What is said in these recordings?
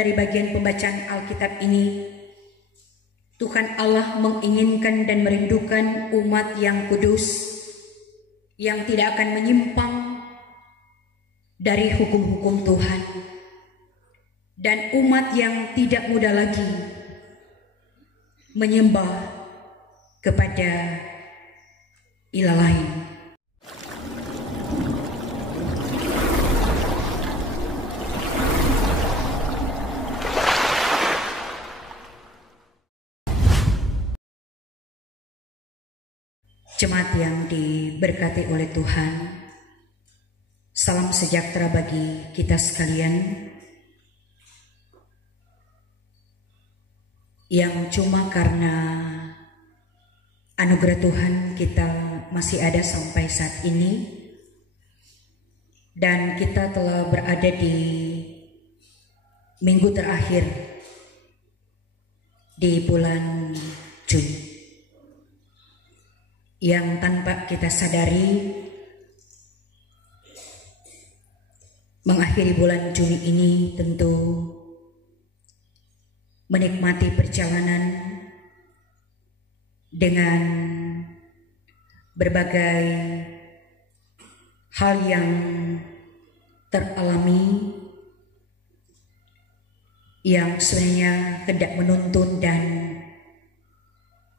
Dari bagian pembacaan Alkitab ini, Tuhan Allah menginginkan dan merindukan umat yang kudus, yang tidak akan menyimpang dari hukum-hukum Tuhan, dan umat yang tidak mudah lagi menyembah kepada ilah lain. Jemaat yang diberkati oleh Tuhan, salam sejahtera bagi kita sekalian yang cuma karena anugerah Tuhan kita masih ada sampai saat ini, dan kita telah berada di minggu terakhir di bulan Juni, yang tanpa kita sadari mengakhiri bulan Juni ini tentu menikmati perjalanan dengan berbagai hal yang teralami, yang sebenarnya hendak menuntun dan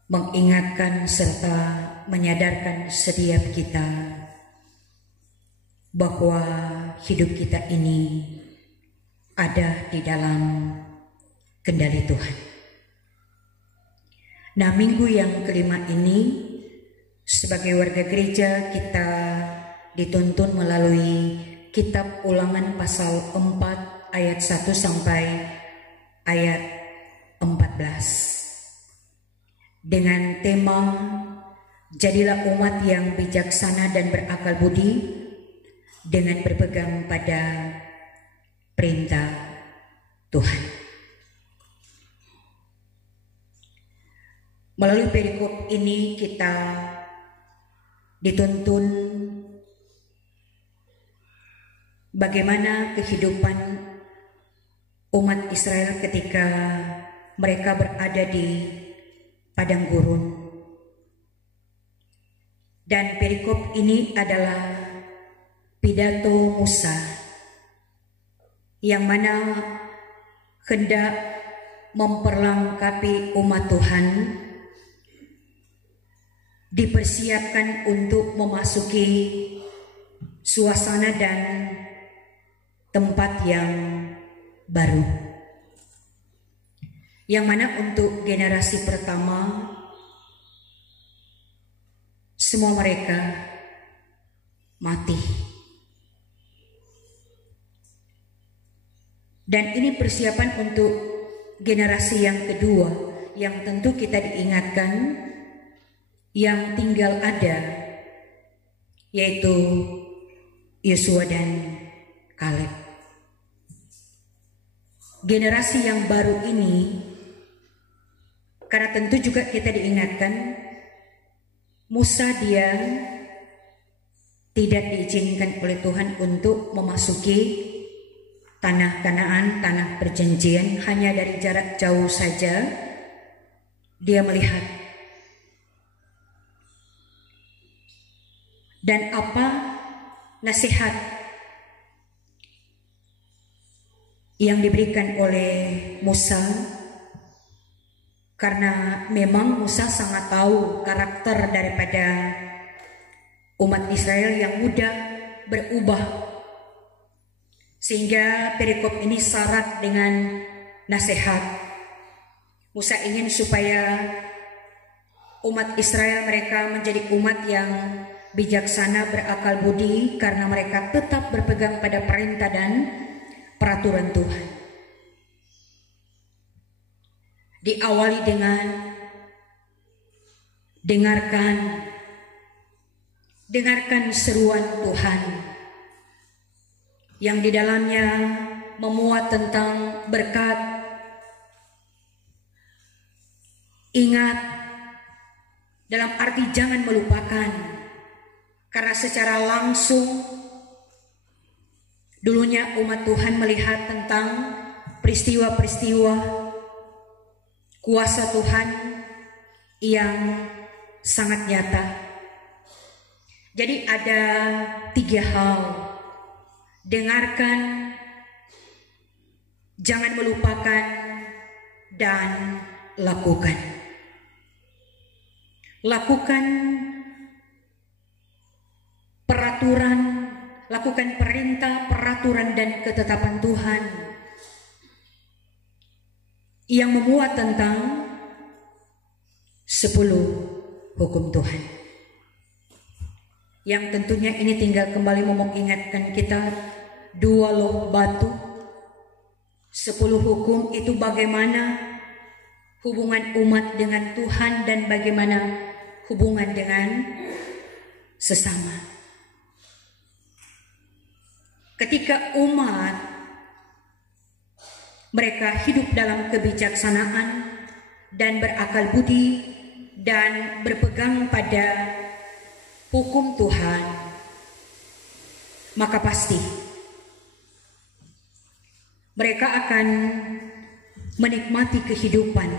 mengingatkan serta menyadarkan setiap kita bahwa hidup kita ini ada di dalam kendali Tuhan. Nah, minggu yang kelima ini sebagai warga gereja kita dituntun melalui kitab Ulangan pasal 4 ayat 1 sampai ayat 14 dengan tema jadilah umat yang bijaksana dan berakal budi dengan berpegang pada perintah Tuhan. Melalui perikop ini kita dituntun bagaimana kehidupan umat Israel ketika mereka berada di padang gurun. Dan perikop ini adalah pidato Musa yang mana hendak memperlengkapi umat Tuhan, dipersiapkan untuk memasuki suasana dan tempat yang baru, yang mana untuk generasi pertama semua mereka mati. Dan ini persiapan untuk generasi yang kedua yang tentu kita diingatkan yang tinggal ada, yaitu Yosua dan Kaleb. Generasi yang baru ini, karena tentu juga kita diingatkan Musa dia tidak diizinkan oleh Tuhan untuk memasuki tanah Kanaan, tanah perjanjian, hanya dari jarak jauh saja dia melihat. Dan apa nasihat yang diberikan oleh Musa? Karena memang Musa sangat tahu karakter daripada umat Israel yang mudah berubah, sehingga perikop ini syarat dengan nasihat. Musa ingin supaya umat Israel mereka menjadi umat yang bijaksana, berakal budi, karena mereka tetap berpegang pada perintah dan peraturan Tuhan. Diawali dengan dengarkan seruan Tuhan yang di dalamnya memuat tentang berkat. Ingat, dalam arti jangan melupakan, karena secara langsung dulunya umat Tuhan melihat tentang peristiwa-peristiwa kuasa Tuhan yang sangat nyata. Jadi ada 3 hal: dengarkan, jangan melupakan, dan lakukan. Lakukan peraturan, lakukan perintah, peraturan, dan ketetapan Tuhan yang memuat tentang 10 hukum Tuhan. Yang tentunya ini tinggal kembali mengingatkan kita 2 loh batu, 10 hukum itu bagaimana hubungan umat dengan Tuhan dan bagaimana hubungan dengan sesama. Ketika umat mereka hidup dalam kebijaksanaan dan berakal budi dan berpegang pada hukum Tuhan, maka pasti mereka akan menikmati kehidupan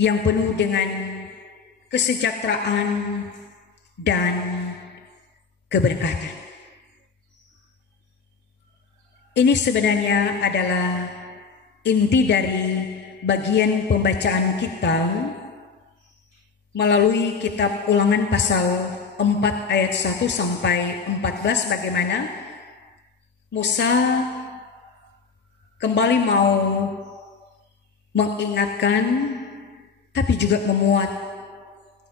yang penuh dengan kesejahteraan dan keberkatan. Ini sebenarnya adalah inti dari bagian pembacaan kita melalui kitab Ulangan pasal 4 ayat 1 sampai 14, bagaimana Musa kembali mau mengingatkan tapi juga memuat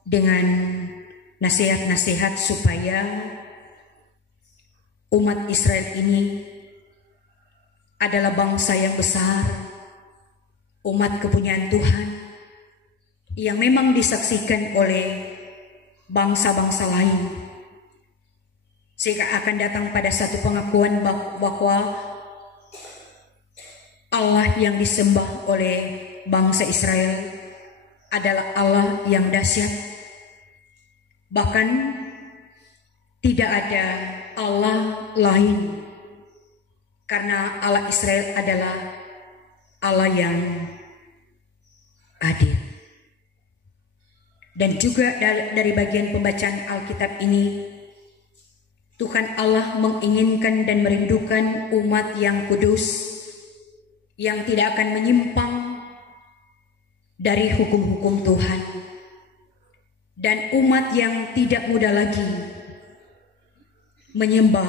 dengan nasihat-nasihat supaya umat Israel ini adalah bangsa yang besar, umat kepunyaan Tuhan yang memang disaksikan oleh bangsa-bangsa lain, sehingga akan datang pada satu pengakuan bahwa Allah yang disembah oleh bangsa Israel adalah Allah yang dahsyat. Bahkan tidak ada Allah lain, karena Allah Israel adalah Allah yang adil. Dan juga dari bagian pembacaan Alkitab ini, Tuhan Allah menginginkan dan merindukan umat yang kudus, yang tidak akan menyimpang dari hukum-hukum Tuhan, dan umat yang tidak mudah lagi menyembah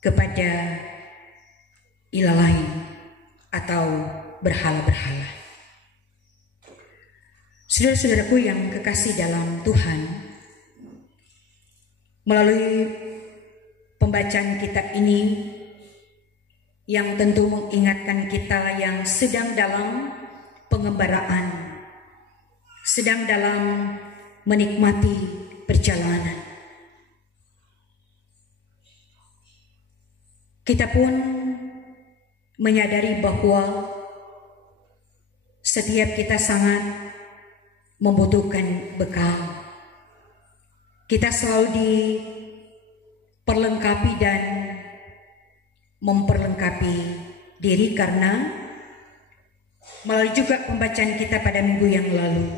kepada ilah lain atau berhala-berhala. Saudara-saudaraku yang kekasih dalam Tuhan, melalui pembacaan kitab ini yang tentu mengingatkan kita yang sedang dalam pengembaraan, sedang dalam menikmati perjalanan. Kita pun menyadari bahwa setiap kita sangat membutuhkan bekal. Kita selalu diperlengkapi dan memperlengkapi diri karena melalui juga pembacaan kita pada minggu yang lalu,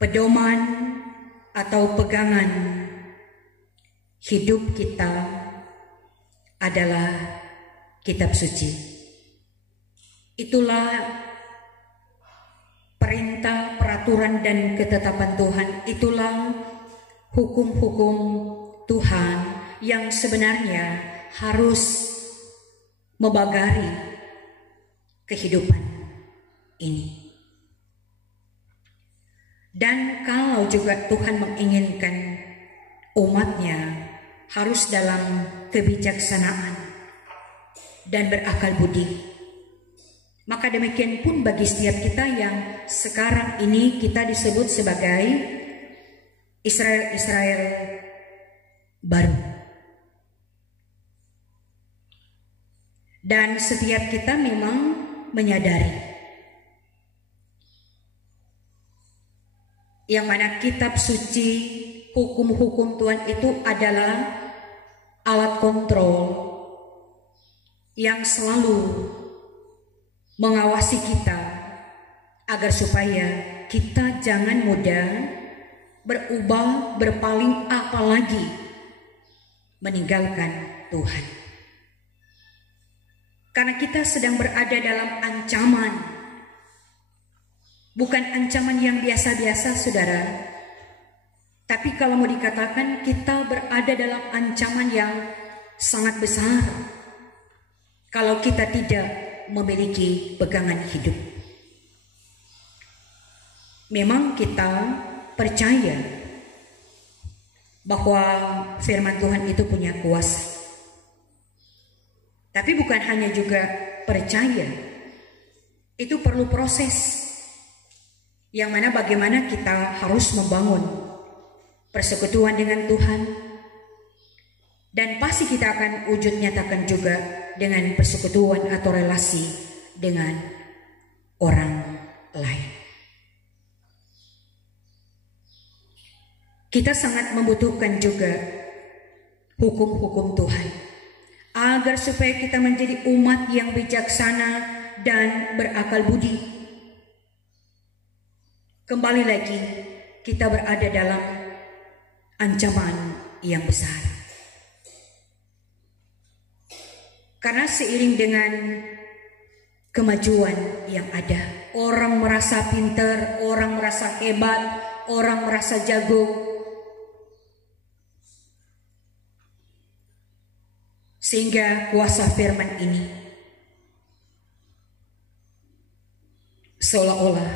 pedoman atau pegangan hidup kita adalah kitab suci. Itulah perintah, peraturan, dan ketetapan Tuhan. Itulah hukum-hukum Tuhan yang sebenarnya harus membagari kehidupan ini. Dan kalau juga Tuhan menginginkan umatnya harus dalam kebijaksanaan dan berakal budi, maka demikian pun bagi setiap kita yang sekarang ini kita disebut sebagai Israel baru. Dan setiap kita memang menyadari yang mana kitab suci, hukum-hukum Tuhan itu adalah alat kontrol yang selalu mengawasi kita agar supaya kita jangan mudah berubah, berpaling, apalagi meninggalkan Tuhan. Karena kita sedang berada dalam ancaman, bukan ancaman yang biasa-biasa, saudara. Tapi kalau mau dikatakan, kita berada dalam ancaman yang sangat besar kalau kita tidak memiliki pegangan hidup. Memang kita percaya bahwa firman Tuhan itu punya kuasa. Tapi bukan hanya juga percaya, itu perlu proses. Yang mana bagaimana kita harus membangun persekutuan dengan Tuhan. Dan pasti kita akan wujud nyatakan juga dengan persekutuan atau relasi dengan orang lain. Kita sangat membutuhkan juga hukum-hukum Tuhan, agar supaya kita menjadi umat yang bijaksana dan berakal budi. Kembali lagi, kita berada dalam ancaman yang besar. Karena seiring dengan kemajuan yang ada, orang merasa pintar, orang merasa hebat, orang merasa jago, sehingga kuasa firman ini seolah-olah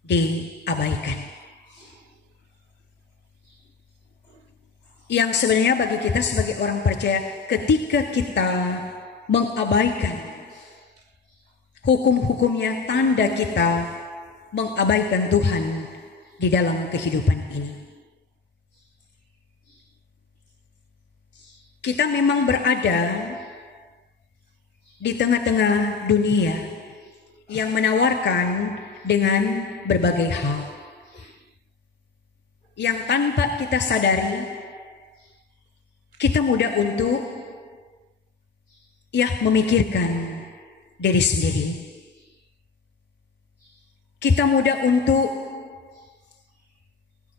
diabaikan. Yang sebenarnya bagi kita sebagai orang percaya, ketika kita mengabaikan hukum-hukumnya, tanda kita mengabaikan Tuhan di dalam kehidupan ini. Kita memang berada di tengah-tengah dunia yang menawarkan dengan berbagai hal yang tanpa kita sadari, kita mudah untuk memikirkan diri sendiri. Kita mudah untuk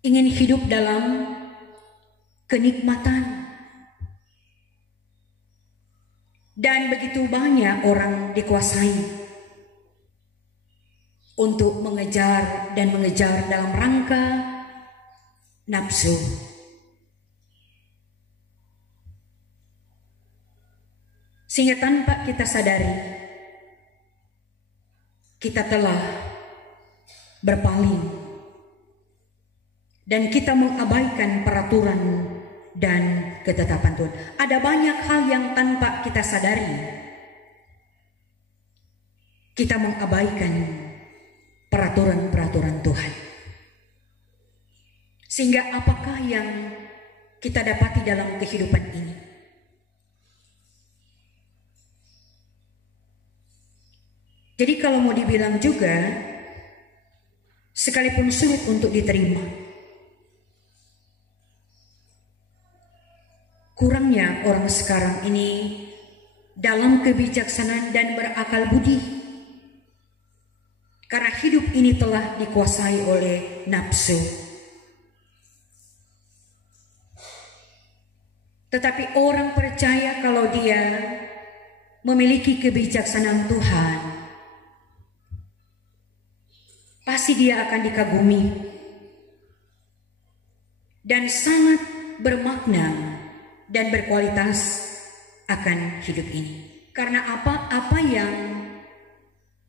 ingin hidup dalam kenikmatan. Dan begitu banyak orang dikuasai untuk mengejar dan mengejar dalam rangka nafsu. Sehingga tanpa kita sadari, kita telah berpaling dan kita mengabaikan peraturan dan ketetapan Tuhan. Ada banyak hal yang tanpa kita sadari, kita mengabaikan peraturan-peraturan Tuhan. Sehingga apakah yang kita dapati dalam kehidupan ini? Jadi kalau mau dibilang juga, sekalipun sulit untuk diterima, kurangnya orang sekarang ini dalam kebijaksanaan dan berakal budi. Karena hidup ini telah dikuasai oleh nafsu. Tetapi orang percaya kalau dia memiliki kebijaksanaan Tuhan, pasti dia akan dikagumi dan sangat bermakna dan berkualitas akan hidup ini. Karena apa yang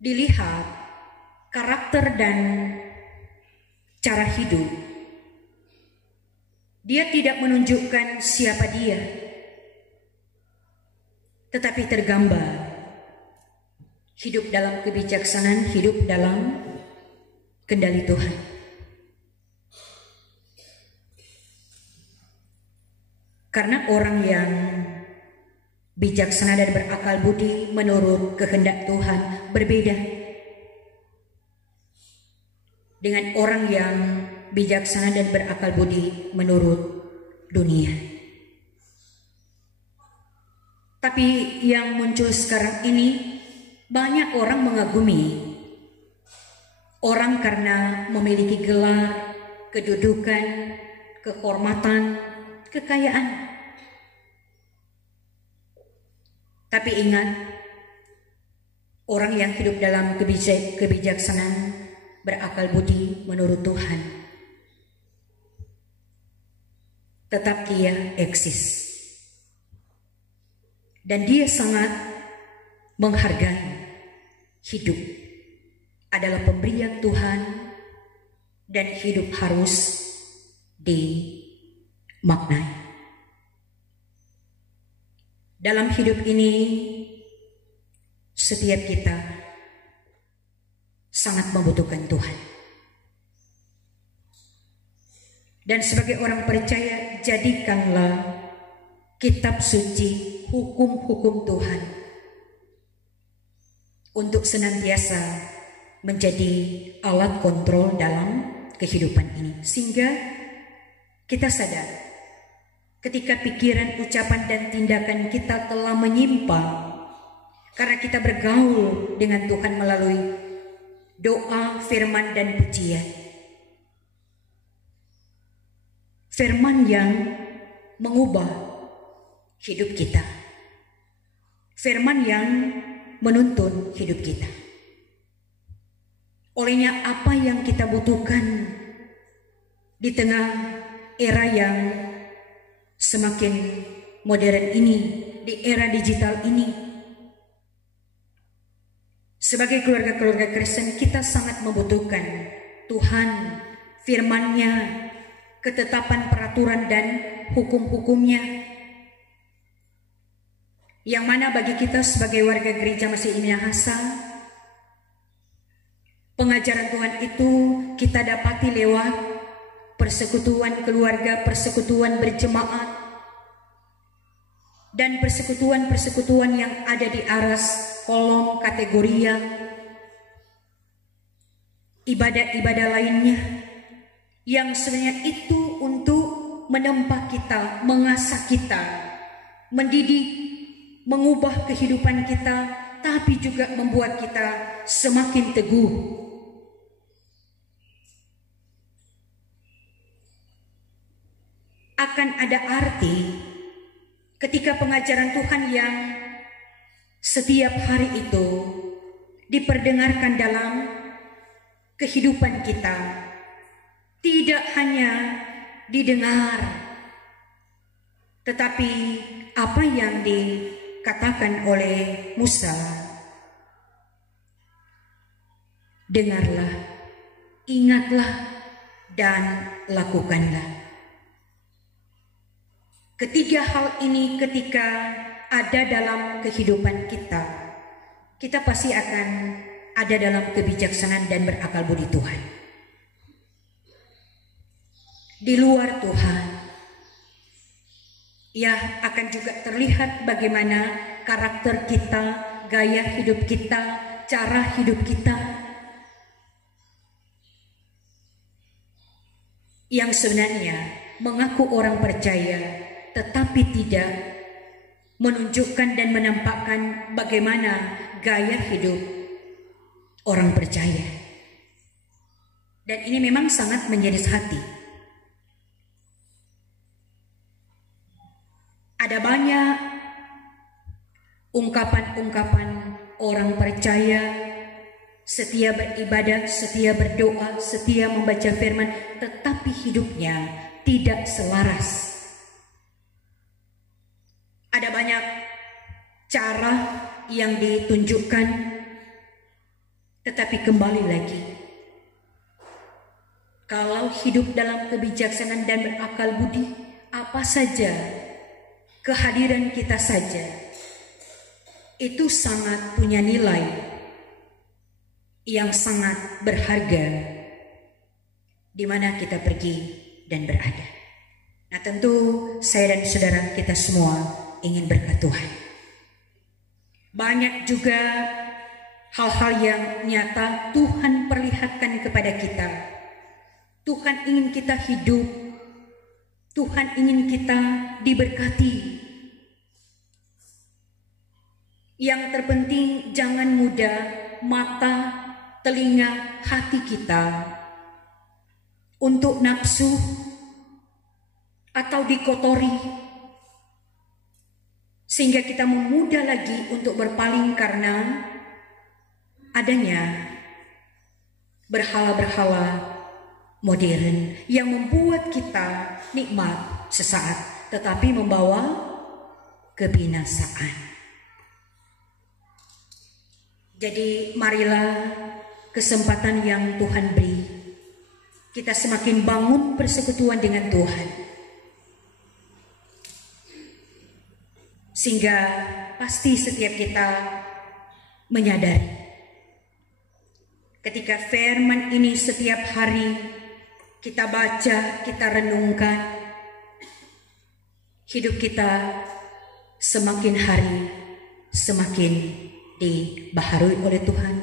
dilihat, karakter dan cara hidup, dia tidak menunjukkan siapa dia, tetapi tergambar hidup dalam kebijaksanaan, hidup dalam kendali Tuhan. Karena orang yang bijaksana dan berakal budi menurut kehendak Tuhan berbeda dengan orang yang bijaksana dan berakal budi menurut dunia. Tapi yang muncul sekarang ini, banyak orang mengagumi orang karena memiliki gelar, kedudukan, kehormatan, kekayaan. Tapi ingat, orang yang hidup dalam kebijaksanaan, berakal budi menurut Tuhan, tetap dia eksis. Dan dia sangat menghargai hidup adalah pemberian Tuhan dan hidup harus dimaknai. Dalam hidup ini, setiap kita sangat membutuhkan Tuhan. Dan sebagai orang percaya, jadikanlah kitab suci, hukum-hukum Tuhan untuk senantiasa menjadi alat kontrol dalam kehidupan ini. Sehingga kita sadar ketika pikiran, ucapan, dan tindakan kita telah menyimpang karena kita bergaul dengan Tuhan melalui doa, firman, dan pujian. Firman yang mengubah hidup kita. Firman yang menuntun hidup kita. Olehnya apa yang kita butuhkan di tengah era yang semakin modern ini, di era digital ini. Sebagai keluarga-keluarga Kristen, kita sangat membutuhkan Tuhan, firman-Nya, ketetapan peraturan dan hukum-hukumnya. Yang mana bagi kita sebagai warga gereja Masih Minahasa, pengajaran Tuhan itu kita dapati lewat persekutuan keluarga, persekutuan berjemaat, dan persekutuan-persekutuan yang ada di aras kolom kategoria, ibadah-ibadah lainnya, yang sebenarnya itu untuk menempa kita, mengasah kita, mendidik, mengubah kehidupan kita, tapi juga membuat kita semakin teguh. Akan ada arti ketika pengajaran Tuhan yang setiap hari itu diperdengarkan dalam kehidupan kita, tidak hanya didengar, tetapi apa yang dikatakan oleh Musa, dengarlah, ingatlah, dan lakukanlah. Ketiga hal ini ketika ada dalam kehidupan kita, kita pasti akan ada dalam kebijaksanaan dan berakal budi Tuhan. Di luar Tuhan, ya akan juga terlihat bagaimana karakter kita, gaya hidup kita, cara hidup kita, yang sebenarnya mengaku orang percaya tetapi tidak menunjukkan dan menampakkan bagaimana gaya hidup orang percaya. Dan ini memang sangat menjadi hati. Ada banyak ungkapan-ungkapan orang percaya, setia beribadah, setia berdoa, setia membaca firman, tetapi hidupnya tidak selaras. Ada banyak cara yang ditunjukkan, tetapi kembali lagi, kalau hidup dalam kebijaksanaan dan berakal budi, apa saja, kehadiran kita saja, itu sangat punya nilai yang sangat berharga di mana kita pergi dan berada. Nah tentu saya dan saudara kita semua ingin berkat Tuhan. Banyak juga hal-hal yang nyata Tuhan perlihatkan kepada kita. Tuhan ingin kita hidup, Tuhan ingin kita diberkati. Yang terpenting jangan mudah mata, telinga, hati kita untuk nafsu atau dikotori, sehingga kita memudah lagi untuk berpaling karena adanya berhala-berhala modern yang membuat kita nikmat sesaat tetapi membawa kebinasaan. Jadi marilah kesempatan yang Tuhan beri, kita semakin bangun persekutuan dengan Tuhan, sehingga pasti setiap kita menyadari ketika firman ini setiap hari kita baca, kita renungkan, hidup kita semakin hari semakin dibaharui oleh Tuhan.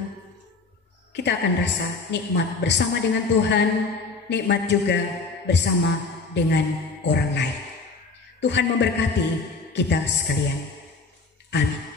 Kita akan rasa nikmat bersama dengan Tuhan, nikmat juga bersama dengan orang lain. Tuhan memberkati kita sekalian. Amin.